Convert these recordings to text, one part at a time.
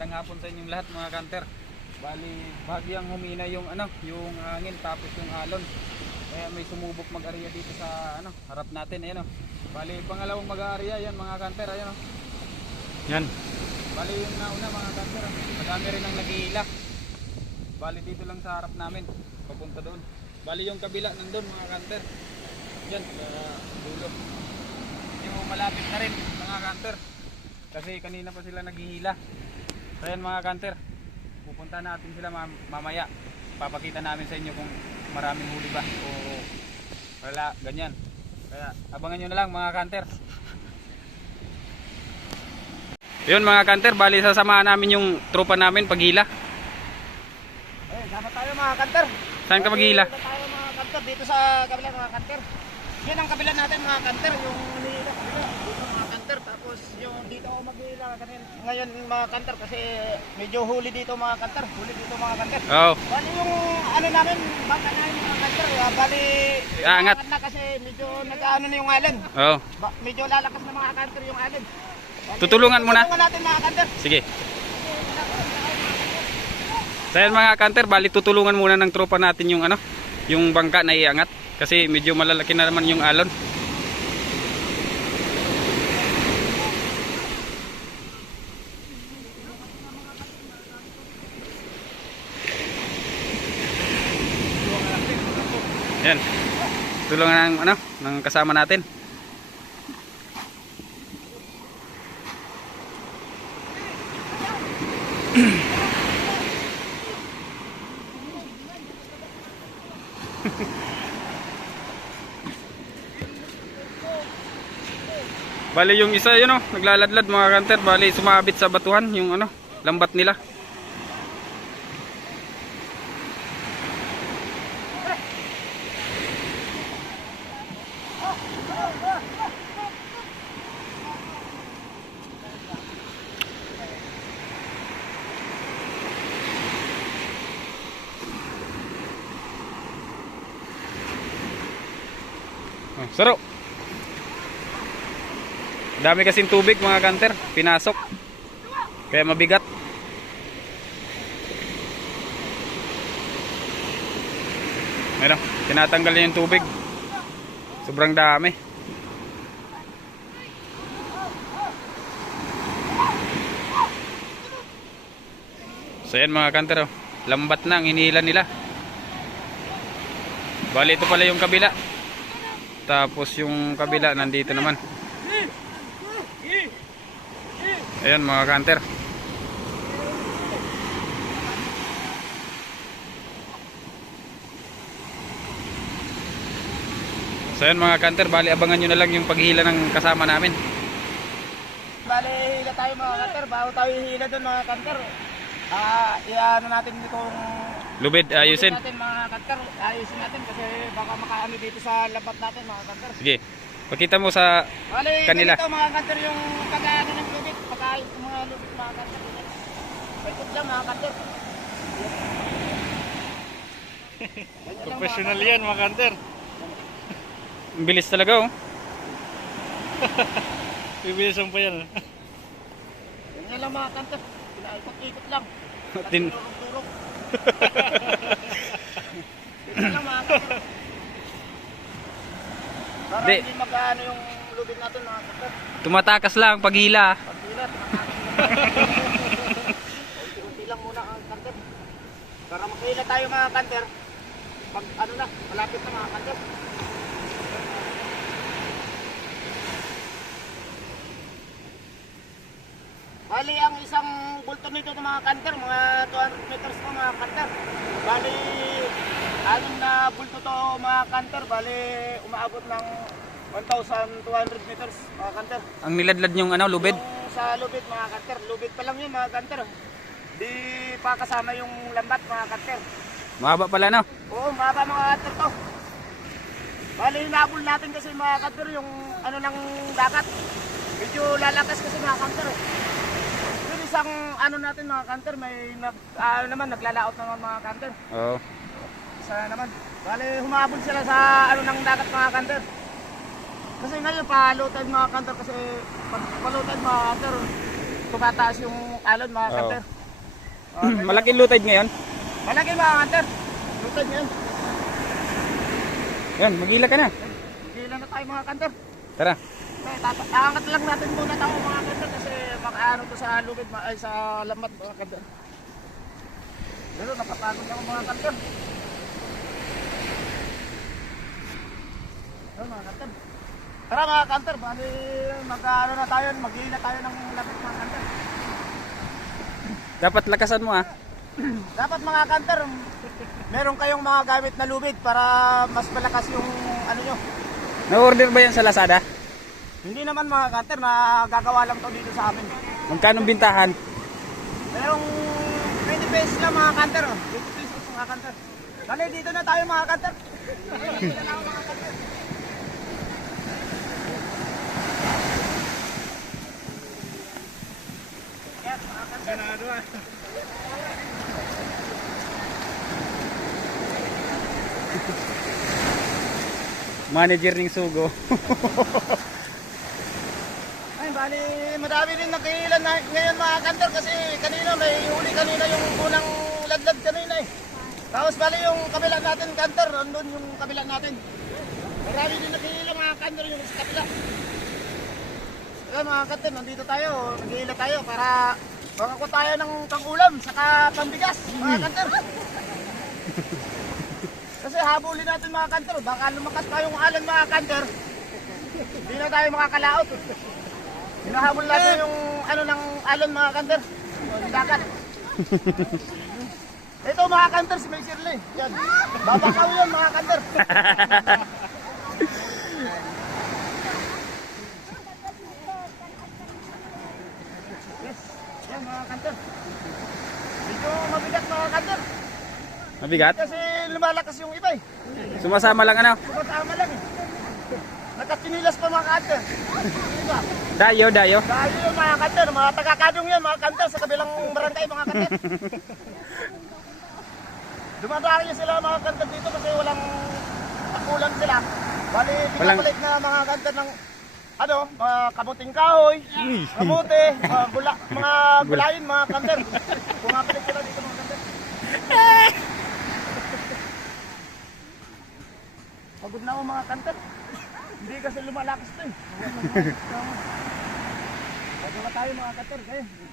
Magandang hapon sa inyong lahat mga kanter. Bali, bagyang humina yung yung hangin tapos yung alon. Kaya may sumubok mag-area dito sa harap natin, ayan oh. Bali, pangalawang mag-area yan mga kanter, ayan oh. Yan. Bali yung nauna mga kanter, madami rin ang nag-iila. Bali dito lang sa harap namin, papunta doon. Bali yung kabila nandun mga kanter. Yan, sa dulo. Yung malapit na rin mga kanter. Kasi kanina pa sila naghihila. So yan mga kanter, pupunta natin sila mamaya. Papakita namin sa inyo kung maraming huli ba o wala, ganyan. Kaya abangan nyo na lang mga kanter. Yun mga kanter, bali sasamahan namin yung tropa namin paghila. Eh, dapat tayo mga kanter. Saan ka maghila? Dapat tayo mga kanter dito sa kabila mga kanter. Yan ang kabila natin mga kanter, yung nila kabila dito mga kanter. Tapos yung dito ako maghila kanina. Ngayon mga kanter kasi medyo huli dito mga kanter. Huli dito mga kanter. Oo. Bali yung namin, baka na yung mga kanter. Bali Angat na kasi medyo nag-ano na yung alon. Oo. Medyo lalakas na mga kanter yung alon. Tutulungan mo na? Tutulungan natin mga kanter. Sige. So yan mga kanter, bali tutulungan muna ng tropa natin yung yung bangka na iangat kasi medyo malalaki na naman yung alon. Yan. Tulungan ng kasama natin. Bali yung isa yun naglaladlad mga kanter, bali sumabit sa batuhan yung lambat nila. Saro. Dami kasing tubig mga kanter, pinasok. Kaya mabigat. Ayun, tinatanggal niya yung tubig. Sobrang dami. So yan mga kanter, lambat na ang hinihila nila. Bali ito pala yung kabila. Tapos yung kabila nandito naman. Ayan mga kanter. So ayan mga kanter, bali abangan nyo na lang yung paghihila ng kasama namin. Bali hila tayo mga kanter, bago tayo hila doon mga kanter. Iano natin itong Lubid, ayusin. natin mga kanter, ayusin natin kasi baka makaano dito sa labat natin mga kanter. Sige, pakita mo sa Bali, kanila. ganito mga kanter yung pag-ano ng lubid, pagkain ng mga lubid mga kanter. May kutya mga kanter. Professional yan mga kanter. Ang bilis talaga Bibilisan pa yan. Ganyan lang mga kanter, pinaikot-ikot lang. Tin Turok-turok. Ganyan lang mga kanter. Para Di. hindi mag-ano yung lubid natin mga kanter. Tumatakas lang paghila. Pagdilat, unti-unti lang muna ang kanter. Para makahila tayo mga kanter. Pag malapit na mga kanter. Bali ang isang bulto nito ng mga kanter, mga 200 meters na mga kanter. Bali, anim na bulto to mga kanter, bali umaabot ng 1,200 meters mga kanter. Ang niladlad yung lubid. Yung sa lubid mga kanter, lubid pa lang yun mga kanter. Di pa kasama yung lambat mga kanter. Mahaba pala Oo, mahaba mga kanter to. Bali hinabol natin kasi mga kanter yung ng dagat. Medyo lalakas kasi mga kanter. Yung isang natin mga kanter, may naglalaot naman mga kanter. Oo. Isa naman. Bali humabol sila sa ng dagat mga kanter. Kasi ngayon pa low tide mga kanter kasi pag low tide mga kanter tumataas yung alon mga Oo. kanter. Malaking low tide ngayon. Malaki mga kanter. Lutod yan. Yan, mag-ila ka na. Gila na tayo mga kanter. Tara. Aangat lang natin muna tayo mga kanter kasi makaano to sa lubid, ay sa lamat mga kanter. Pero napapagod ako mga kanter. Ayun mga kanter. Tara mga kanter, bali mag-ano na tayo, mag-iina tayo ng lapit mga kanter. Dapat lakasan mo ah. Dapat mga kanter, meron kayong mga gamit na lubid para mas malakas yung ano nyo. Na-order ba yan sa Lazada? Hindi naman mga kanter, na gagawa lang to dito sa amin. Magkano bintahan? Merong 20 pesos lang mga kanter. 20 pesos mga kanter. Dali, dito na tayo mga kanter. Dito na ako mga kanter. Yes, mga kanter. Manager ng Sugo. Ay, bali, madami rin nagkihilan na ngayon mga kanter kasi kanina may huli kanina yung unang laglag kanina eh. Tapos bali yung kabila natin kanter, andun yung kabila natin. Marami din naghihilan mga kanter yung sa kabila. Kaya mga kanter, nandito tayo, naghihila tayo para makakuha tayo ng pang-ulam saka pambigas mga kanter. Kasi habulin natin mga kanter, baka lumakas pa yung alon mga kanter. Hindi na tayo makakalaot. Hinahabol natin yung ano ng alon mga kanter. Dagat. Ito mga kanter, si May Shirley. Yan. Babakaw yun mga kanter. Yes. Yan mga kanter. Medyo mabigat mga kanter. Mabigat? Kasi lumalakas yung iba eh. Sumasama lang ano? Sumasama lang eh. Nakatinilas pa mga kanter. Diba? Dayo. Dahil yung mga kanter, mga taga-kadong yan, mga kanter sa kabilang barangay mga kanter. Dumadayo sila mga kanter dito kasi walang akulan sila. Bali, pinakulit na mga kanter ng ano, mga kamuting kahoy, kamote, mga gulayin mga kanter. Pumapalit sila dito mga kanter. Pagod na ako mga kanter. Hindi kasi lumalakas ito eh. Pagod na tayo mga kanter.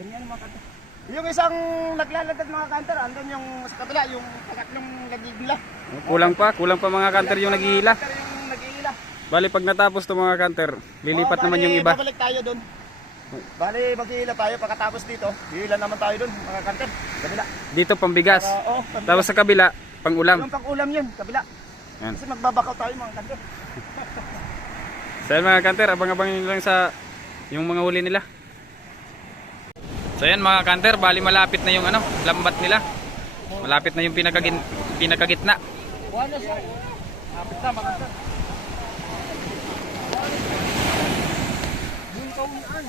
Ganyan mga kanter. Yung isang naglalagad mga kanter, andun yung sa kabila, yung pangatlong nagigila. Kulang pa mga kanter yung naghihila. Yung nagigila. Bali pag natapos to mga kanter, lilipat naman yung iba. Babalik tayo doon. Bali, maghihila tayo pagkatapos dito. Hihila naman tayo doon mga kanter. Kabila. Dito pambigas. Pambigas. Tapos sa kabila, pang-ulam. Yung pang-ulam yun, kabila. Yan. Kasi magbabakaw tayo mga kanter. So yan mga kanter, abang-abang nyo lang sa yung mga huli nila. So yan mga kanter, bali malapit na yung ano, lambat nila. Malapit na yung pinakagitna. Wala siya. Kapit na mga kanter. Yung kaunaan.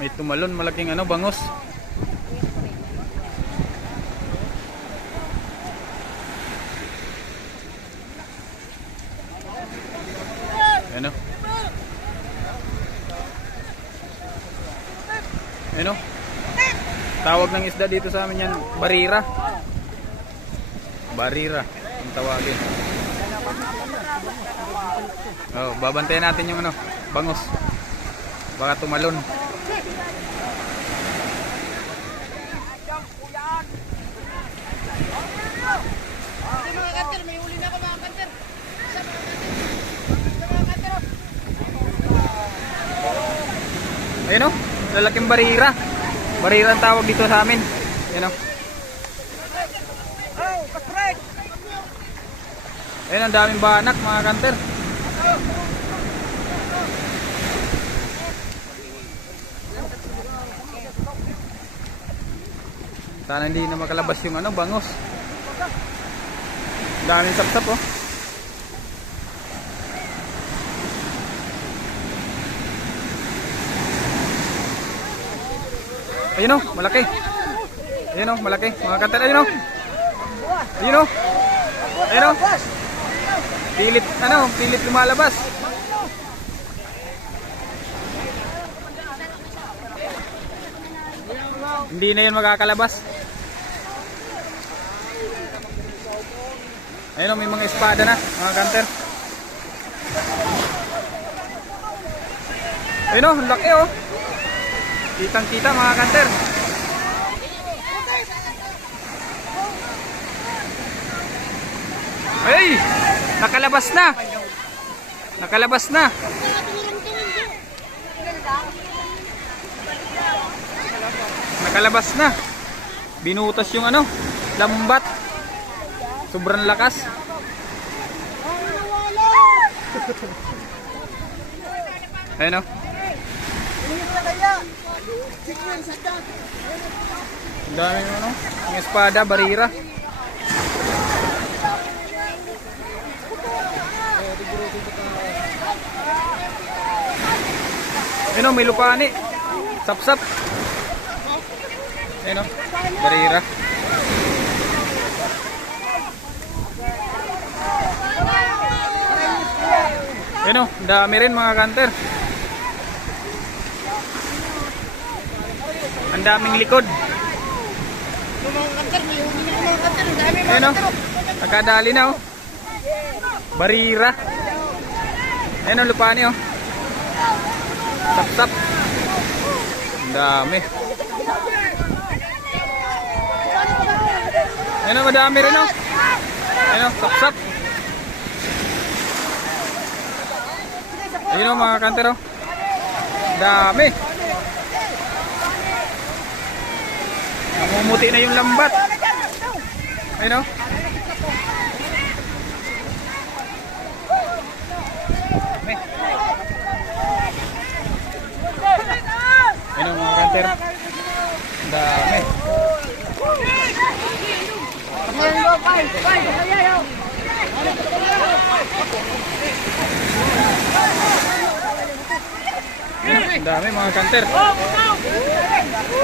May tumalon, malaking ano, bangos. Ano? Ano? Tawag ng isda dito sa amin yan, barira. Barira, ang tawagin. Oh, babantayan natin yung ano, bangos. Baka tumalon. Mga kanter, may huli na ako mga kanter. Isa mga kanter. Ayun o, lalaking barira. Barira ang tawag dito sa amin. Ayun o. Oh, patrek. Ayun, ang daming banak mga kanter. Sana hindi na makalabas yung ano, bangos. Daming sapsap oh. Ayun oh, malaki. Ayun oh, malaki. Mga kanter, ayun oh. Ayun oh. Ayun o. Pilit, pilit lumalabas. Hindi na yun makakalabas. Ayun o, may mga espada na, mga kanter. Ayun o, ang laki o. Kitang kita mga kanter. Ay! Nakalabas na! Nakalabas na! Nakalabas na! Binutas yung lambat. Sobrang lakas. Ayun o. Ang dami yung espada, barira. Ayun o, may lupani. Sapsap. Ayun o, barira. Ayun o, dami rin mga kanter. Ang daming likod. Ayun o, nakadali na o. Barira. Ayun o, lupani o. Tap-tap. Ang dami. Ayun o, madami rin o. Ayun o, tap-tap. Ayun o mga kanter o. Dami. Namumuti na yung lambat. Ayun o. Ayun o mga kanter. Dami. Ang dami mga kanter.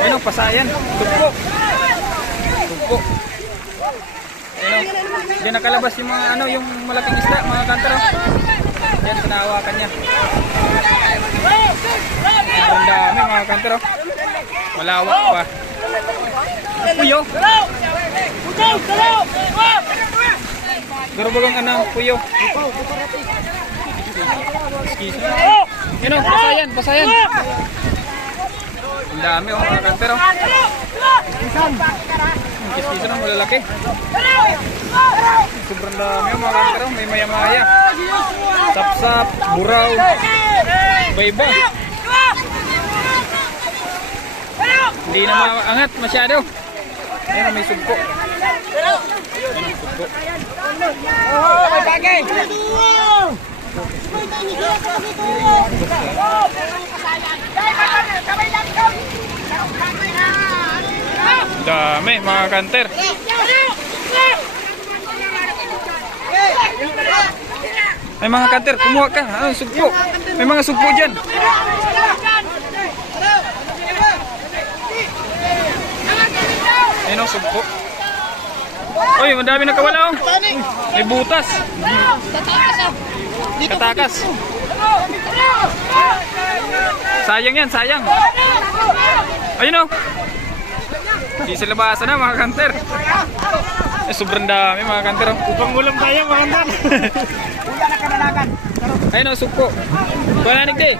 Ayun o, pasayan. Tugpo. Tugpo. Ayun o. Diyan nakalabas yung mga yung malaking isda mga kanter o. Diyan pinahawakan niya. Ang dami mga kanter o. Malawak pa. Puyo. Garubagang puyo. Ayun o, pasayan, pasayan. Ang dami o mga kanter o. Kiskisan o, malalaki. Sobrang dami o mga kanter o. May maya-maya. Sapsap, buraw, bayba. Hindi na maangat masyado. Ayun o, may sugpo. Ayun o, sugpo. May bagay! Dami mga kanter. May mga kanter, kumuha ka. Sugpo. May mga sugpo dyan. Ayun o, sugpo. Uy, madami nakawala o. May butas. Katakas. Sayang yan, sayang. Ayun o. Di sa labasan na mga kanter. Sobrang dami mga kanter o. Upang ulam tayo mga kanter. Ayun o, sugpo. Pananig di.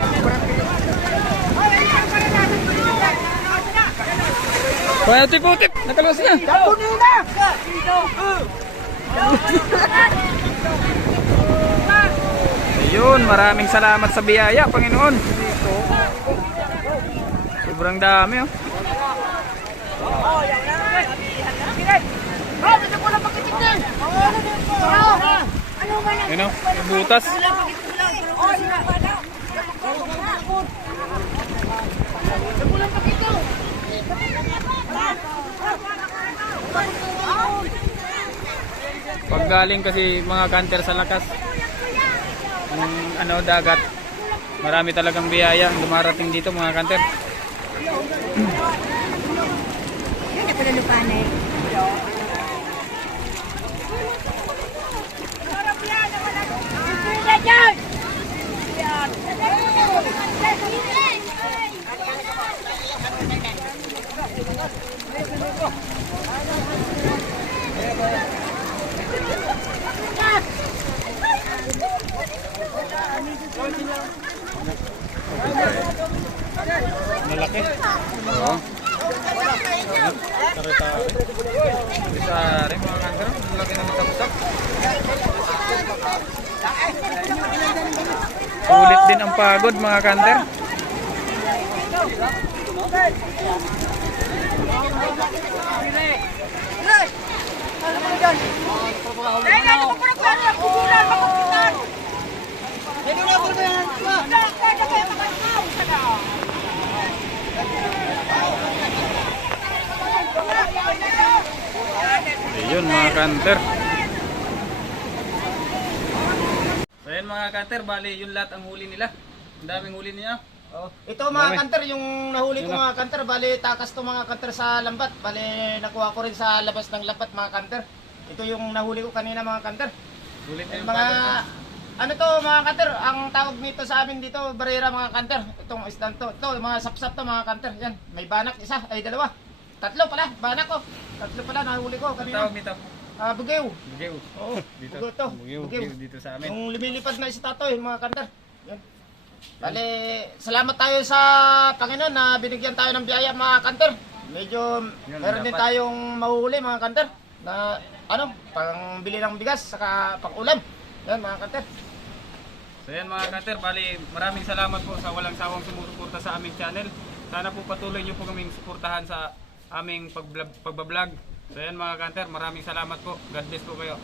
Putip-putip. Nakaluwas na. Ayun, maraming salamat sa biyaya, Panginoon. Sobrang dami oh. Ayun oh, butas. Pag galing kasi mga kanter sa lakas ng dagat, marami talagang biyaya ang dumarating dito mga kanter. Malaki. Oo. Bisa rin mga kanter. Lagi na matamusak. Sulit din ang pagod mga kanter. Ayun mga kanter. So yan mga kanter, bali yung lahat ang huli nila. Ang daming huli niya. Oh. Ito mga kanter, yung nahuli ko mga kanter, bali takas to mga kanter sa lambat. Bali nakuha ko rin sa labas ng lambat mga kanter. Ito yung nahuli ko kanina mga kanter. Sulit na yung Mga pagod. ano to mga kanter, ang tawag nito sa amin dito, barera mga kanter. Itong isdan to. Ito, mga sapsap to mga kanter. Yan, may banak isa, ay dalawa. Tatlo pala, banak ko. Tatlo pala nahuli ko Ang kanina. tawag nito? Bugew. Bugew. Oo, Dito. bugew to. Bugew. Bugew. Bugew dito sa amin. Yung lumilipad na isa tatoy, mga kanter. Yan. Bale, salamat tayo sa Panginoon na binigyan tayo ng biyaya mga kanter. Medyo Yan, meron din dapat. tayong mahuhuli mga kanter na ano, pangbili ng bigas saka pang-ulam. Yan mga kanter. So yan mga kanter, bali maraming salamat po sa walang sawang sumusuporta sa aming channel. Sana po patuloy nyo po kaming suportahan sa aming pagbablog. So yan mga kanter, maraming salamat po. God bless po kayo.